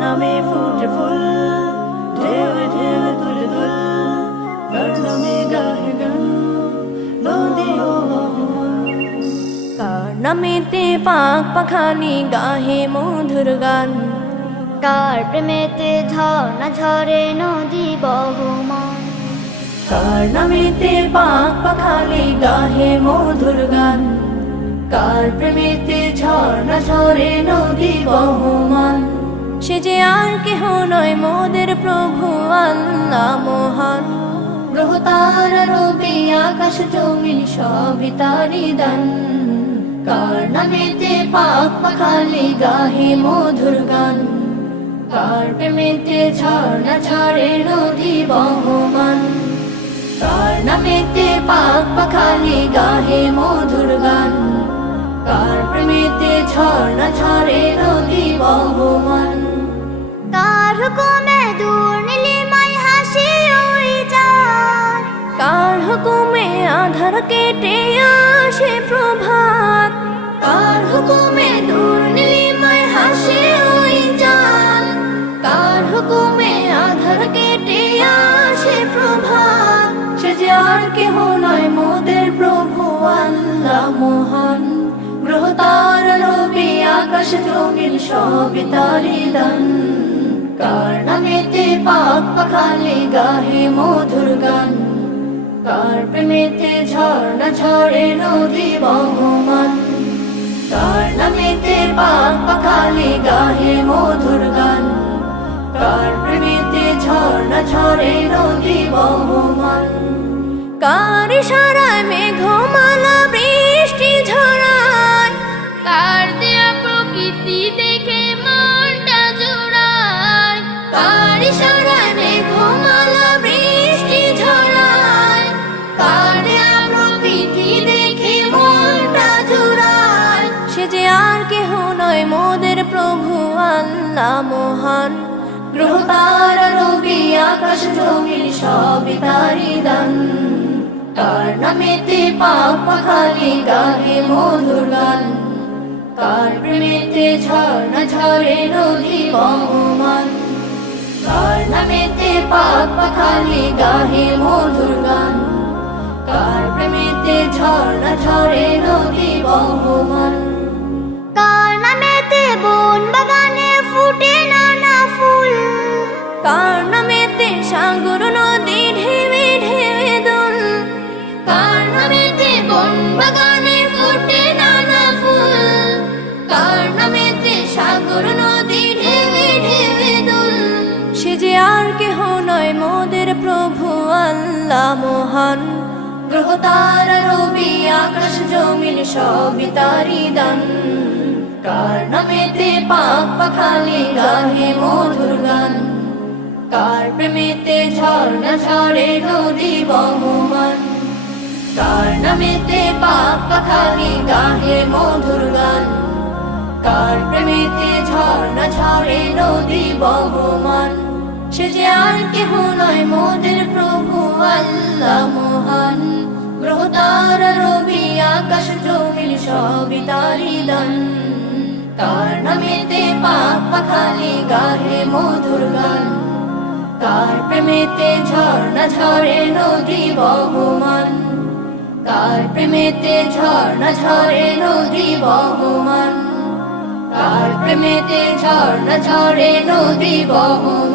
নামে ফুটে ফুল ঢেউ ঢেউ তুলে দুল কার নামে গাহে গান নদী ও কার নামেতে পাক পাখালি গাহে মধুর গান? কার প্রেমেতে ঝর্ণা ঝরে নদী বহমান? কার নামেতে পাক পাখালি গাহে মধুর গান? কার প্রেমেতে ঝর্ণা ঝরে নদী বহমান? সে যে আর কেহ নয় মোদের প্রভু আল্লাহ মহান। গ্রহ তারা রবি আকাশ জমিন সবই তারি দান কার নামেতে পাক পাখালি গাহে মধুর গান। কার প্রেমেতে ঝর্ণা ঝরে নদী বহমান। কার নামেতে পাক পাখালি গাহে মধুর গান। কার প্রেমেতে ঝর্ণা ঝরে নদী বহমান। কার হুকুমে দূর নীলিমায় হাসি ওই যান হুকুমে আধার কেটে আসে প্রভাত? কার হুকুমে দূর নীলিমায় হাসে ওই চাঁদ? কার হুকুমে আধার কেটে আসে প্রভাত? সে যে আর কেহ নয় মোদের প্রভু আল্লাহ মহান। গ্রহ তার রবি আকাশ জমিন সবই তারি দান কার নামেতে পাক পাখালি গাহে মধুর গান কার প্রেমেতে ঝর্ণা ঝরে নদী বহমান? কার নামেতে পাক পাখালি গাহে মধুর গান কার প্রেমেতে ঝর্ণা ঝরে নদী বহমান? কার ইশারায় মেঘমালা কেহ নয় মোদের প্রভু আল্লাহ মহান। গ্রহ তারা রবি, আকাশ জমিন সবই তারি দান। কার নামেতে পাক পাখালি, গাহে মধুর গান। কার প্রেমেতে ঝর্ণা ঝরে নদী বহমান। কার নামেতে পাক পাখালি, গাহে মধুর গান। কার প্রেমেতে ঝর্ণা ঝরে নদী বহমান। আল্লাহ মহান। গ্রহ তারা রবি আকাশ জমিন সবই তারি দান। কার নামেতে পাক পাখালি গাহে মধুর গান। কার প্রেমেতে ঝর্ণা ঝরে নদী বহমান। কার নামেতে পাক পাখালি গাহে মধুর গান। কার প্রেমেতে ঝর্ণা ঝরে নদী বহমান। সে যে আর কেহ নয়, মোদের প্রভু আল্লাহ মহান। গ্রহ তারা রবি, আকাশ জমিন, সবই তারি দান কার নামেতে পাক পাখালি, গাহে মধুর গান। কার প্রেমেতে ঝর্ণা ঝরে, নদী বহমান। কার প্রেমেতে ঝর্ণা ঝরে, নদী বহমান। কার প্রেমেতে ঝর্ণা ঝরে, নদী বহমান।